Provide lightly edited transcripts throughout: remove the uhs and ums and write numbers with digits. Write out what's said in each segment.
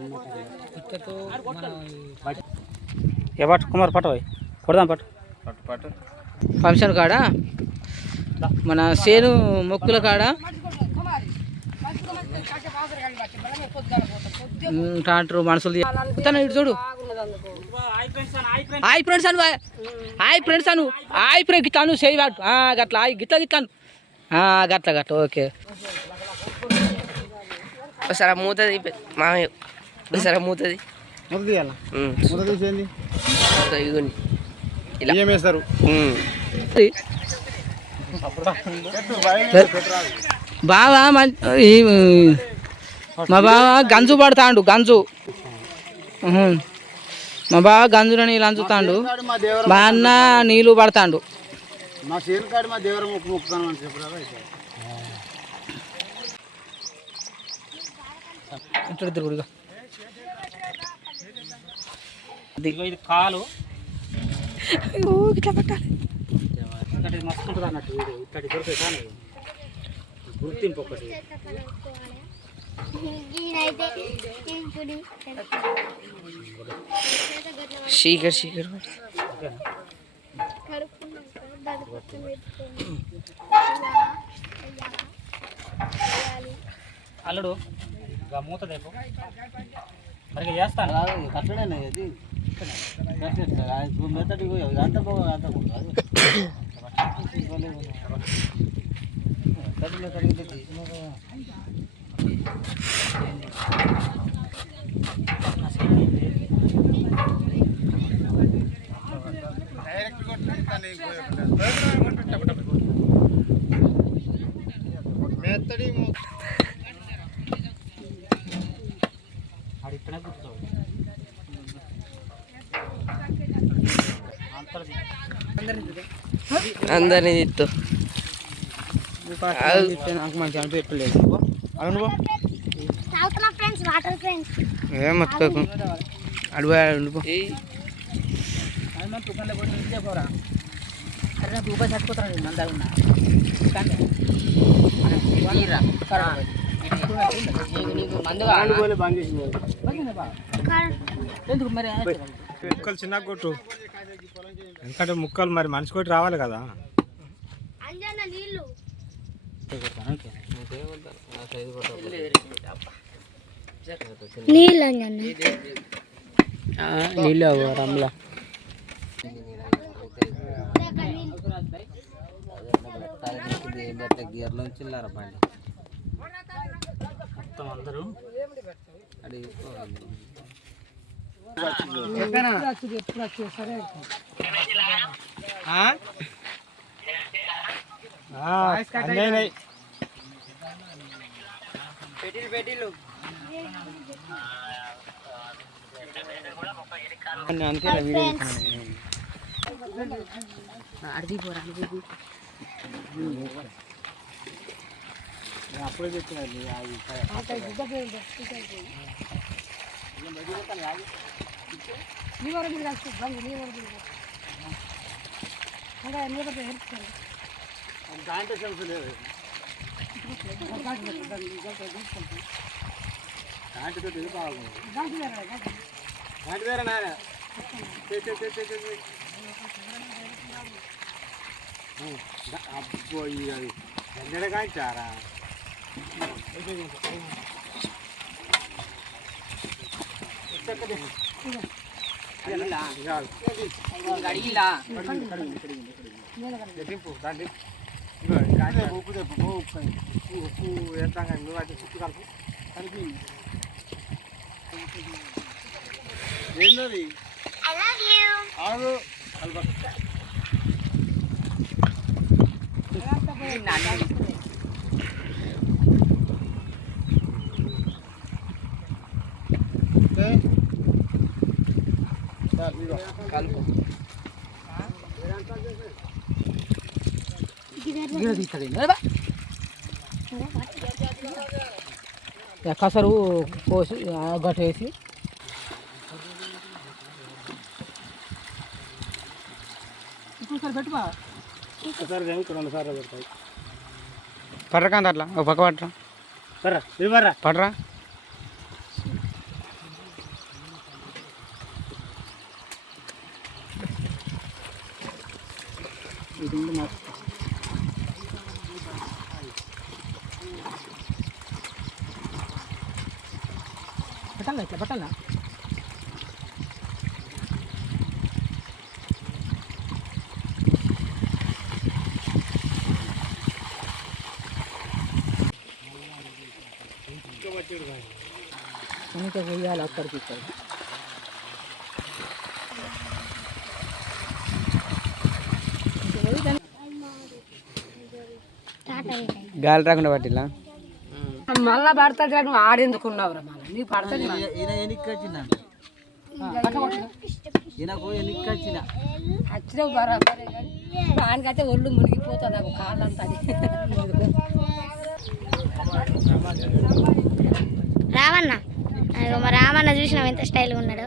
ఏ పట్టు కుమార్ పట్టు పోయి కొడదాం పట్టు పట్టు పట్టు ఫంక్షన్ కాడ మన సేను మొక్కుల కాడ ట్రాక్టర్ మనుషులు ఇటు చూడు. హాయ్ ఫ్రెండ్స్ అను హాయ్ ఫ్రెండ్స్ అను హాయ్ ఫ్రెండ్ గిట్లా చేయి గట్ల గిట్ల గిట్లా గట్ల గట్ల ఓకే. ఒకసారి మూతది మామయ్య ఒకసారి మూతది ఇలా వేస్తారు. బావా మా బావ గంజు పడతాడు గంజు మా బావ గంజులో నీళ్ళు అంచుతాడు మా అన్న నీళ్ళు పడతాడు. మా చేను కాడి మా దేవర మొక్కుతాను అని చెప్పరా తిరుగుడుగా ఇది కాలు ఇట్లా పట్టాలి మస్తు ఉంటుంది అన్నట్టు ఇక్కడ దొరికే కానీ గుర్తింపు ఒకటి శీకర్ శీకర్ అల్లుడు మూత దేపు మరి చేస్తాను కట్టడే అది మెత్తటి అంత అంత మెత్తడి అందరినీ తిట్టు నాకు మంచి అనిపించలేదు ఏం మర్చిపోకు అడుగు ఉండిపో రూపాయి చచ్చిపోతాను మందాలున్నా ముక్కలు చిన్న కొట్టు ఎందుకంటే ముక్కలు మరి మనిషి కొట్టి రావాలి కదా. నీళ్ళు రమ్లా గీర్లో చిల్లర బండి మొత్తం అందరూ అప్పుడే చెప్తున్నాను దాంట్లో లేదు దాంట్లో ఇది బాగుంది దాంట్లో వేరే నాయన అబ్బో అది ఎన్నడ కాంచారా ఉప్పు వేస్తాం కానీ నువ్వు అయితే చుట్టూ కలుపు కలిపి ఏంటది ఆగు కలప కసరు పోసి గట్టు వేసి సార్ పెట్టుబా సార్ పెడతాయి పర్రకాంత అట్లా ఒక పక్క పట్టరా సరే పడరా పడరా పట్టాలా ఇట్లా పట్టాలా ఇంకా పోయాలి అక్కడికి ఇక్కడ గాలి రాకుండా పట్టిలా మళ్ళా పడుతుంది నువ్వు ఆడెందుకున్నావురా మళ్ళీ నీకు పడుతుంది వచ్చినావు బరాబరే కానీ దానికైతే ఒళ్ళు మునిగిపోతుంది నాకు కాళ్ళంతా రావన్న మా రామన్న చూసినాం ఎంత స్టైల్గా ఉన్నాడు.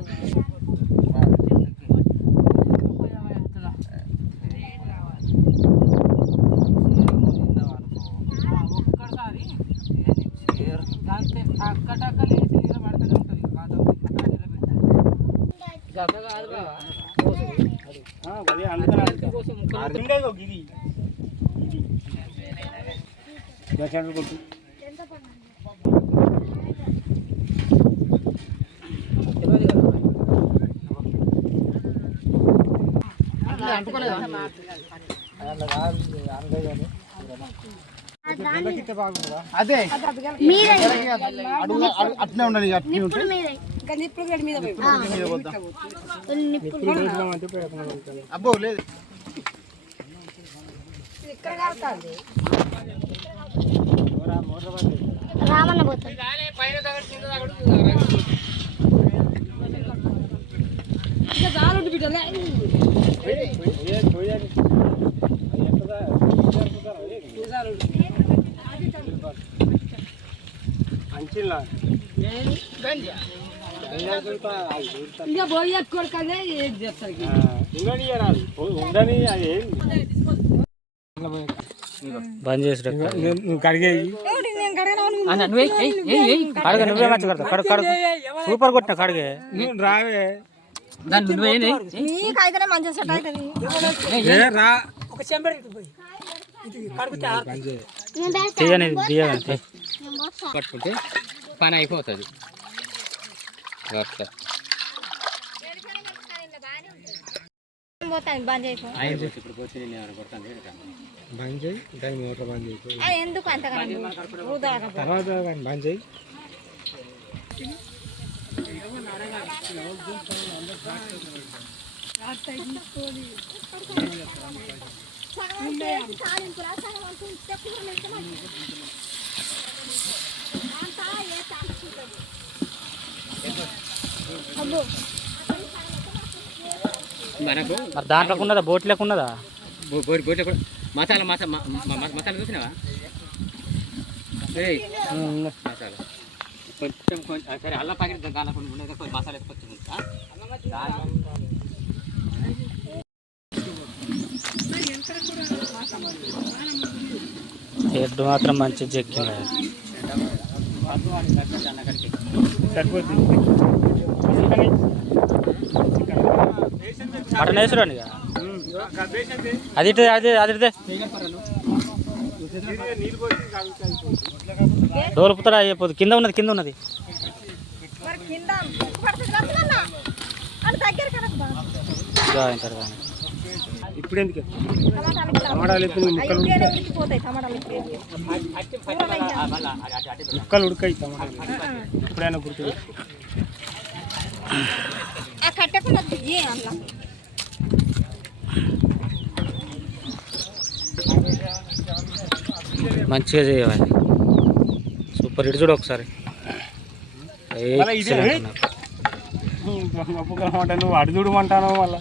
అదే అట్నే ఉండాలి అబ్బో లేదు రామన్న పోతాడు. ఇంకా పోయి కొడుకనే ఏం చేస్తారు బంద్ చేసి నువ్వే మంచి కడతా కడుగు కడుగు సూపర్ కొట్టిన కడిగే రావే దాన్ని నువ్వేనే పట్టుకుంటే పని అయిపోతుంది ఎందుకు అంత బంద్ చేయి మనకు మరి దాంట్లో ఉన్నదా బోట్ లేకున్నదా బోట్ మసాలా మసాలా చూసినావా మసాలా కొంచెం సరే అల్లం ప్యాకెట్ కొంచెం మసాలా కొంచెం హెడ్ మాత్రం మంచి చెక్కింది మటన్ వేసురండి అది అది అది డోలుపుతారా అయిపోతుంది కింద ఉన్నది కింద ఉన్నది ఇప్పుడు ఎందుకు టమాటాలు ముక్కలు ఉడకాయి టమాటాలు ఎప్పుడైనా గుర్తు మంచిగా చేయాలి సూపర్ ఇటు చూడు ఒకసారి నువ్వు అడు చూడమంటాను మళ్ళా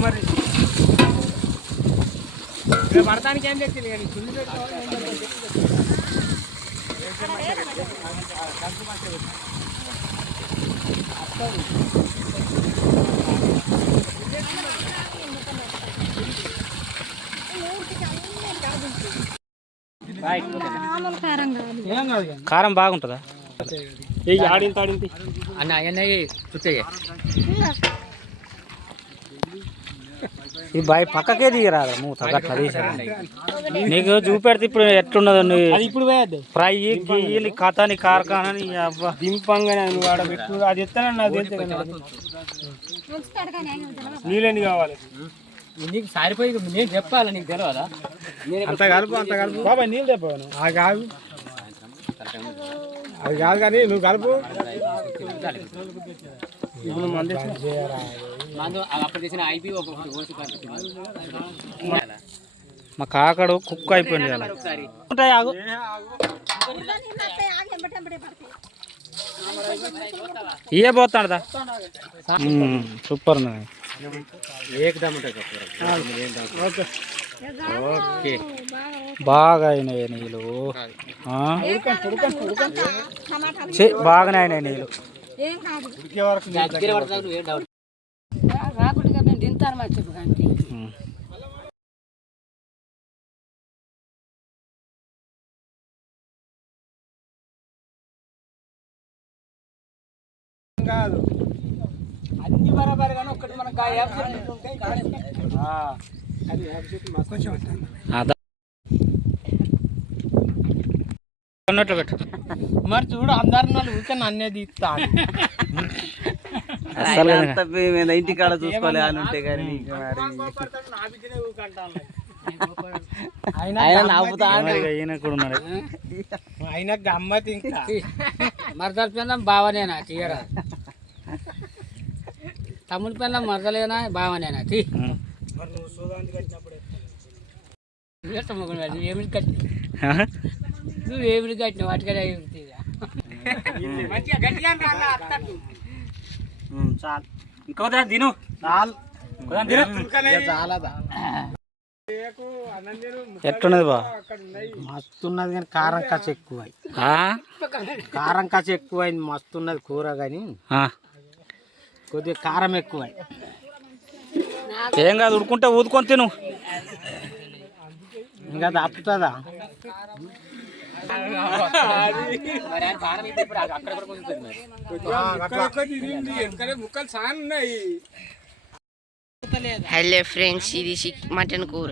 మరి పడటానికి ఏం తెచ్చింది కానీ చుల్లి కారం బాగుంటుందా ఆడింత ఆడింది అన్న అవన్నీ చుట్టయ్యే ఈ బాయ్ పక్కకే దిగరాదు మూత గట్ల తీసారా నీకు చూపెడితే ఇప్పుడు ఎట్లున్నది ఇప్పుడు పోయేది ఫ్రై గీ కథ నీ కార్ఖానా నీ అబ్బా దింపంగానే నువ్వు ఆడ పెట్టు అది ఎత్తానని నాకు నీళ్ళని కావాలి నీకు సారిపోయి నేను చెప్పాలి నీకు తెలియదా అంత కలుపు బాబాయ్ నీళ్ళు తెప్పను అది కాదు అది కాదు కానీ నువ్వు కలుపు ఇప్పుడు మంది మందు అప్పుడు చేసిన ఐపీ ఒకటి ఓసి మా కాకడు కుక్ అయిపోయింది కదా ఒకసారి ఉంటాయి ఆగు ఇయే పోతాడుదా సూపర్ ఉన్నది ఓకే బాగా అయినాయి నీళ్ళు బాగానే అయినాయి నీళ్ళు రాకుండా మేము తింటాను మా చెప్పు కానీ కాదు అన్ని బరాబరిగానే ఒక్కటి మనకు కొంచెం అన్నట్లు పెట్టు మరి చూడు అందరిని వాళ్ళు ఊరికే నన్నే తీస్తాను అసలు ఇంటికాడ చూసుకోలే అని ఉంటే కానీ ఈయన కూడా ఉన్నాడు ఆయన గమ్మతి ఇంకా మరదల పిల్లం బావనేనా తీయరా తమ్ముడి పిల్లం మరదలేనా బావనేనా తీ ఏమిటి కట్టి నువ్వు ఏమిటి కట్టిన వాటికనే చాలు ఇంకో తిను చాలదా ఎట్టున్నది బా మస్తున్నది కానీ కారం కాచ ఎక్కువ కారం కాచ ఎక్కువైంది మస్తున్నది కూర కానీ కొద్దిగా కారం ఎక్కువ ఏం కాదు ఉడుకుంటే ఊదుకొని తిను ఇంకా తప్పుతుందా ముక్కలు చాలా ఉన్నాయి. హలో ఫ్రెండ్స్, ఇది మటన్ కూర.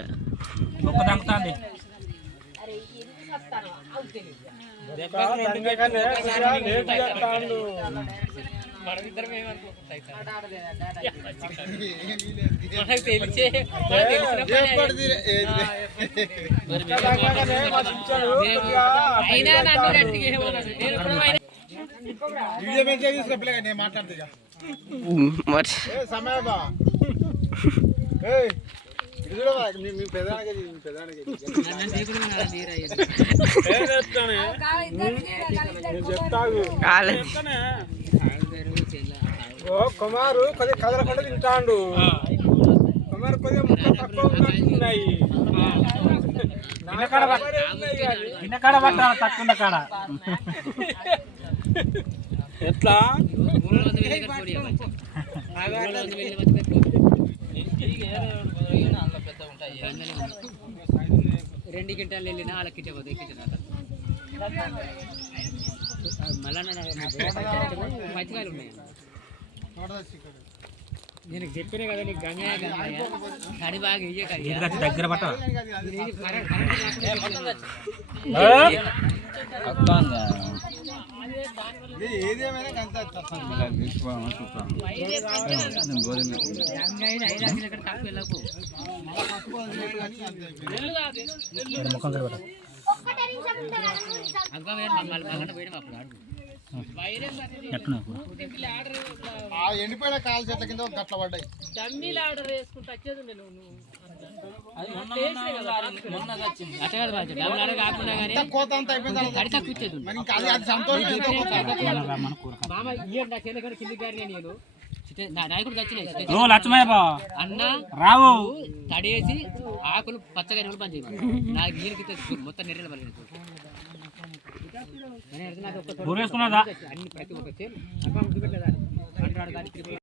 కుమారు కొద్దిగా కదలకుండా తింటాడు. కుమారు కొద్దిగా ముక్కలు తక్కువ ఉన్నాయి. ఎట్లా 2 కింటాలు వెళ్ళినా వాళ్ళ కింటే పోతాయి. మళ్ళా మధ్యకాయలు ఉన్నాయి. నేను చెప్పినా కదా నీకు గంగా తడి బాగా దగ్గర పట్ట ఎండిపోయిన కాలు చెట్ల కింద గట్ల పడ్డాయి. కోత అంతా అయిపోయింది. అన్న రావు తడేసి ఆకులు పచ్చగా పని చేయాలి. నాకు నీళ్ళకి మొత్తం నెర్రెలు పని అన్ని ప్రతి ఒక్క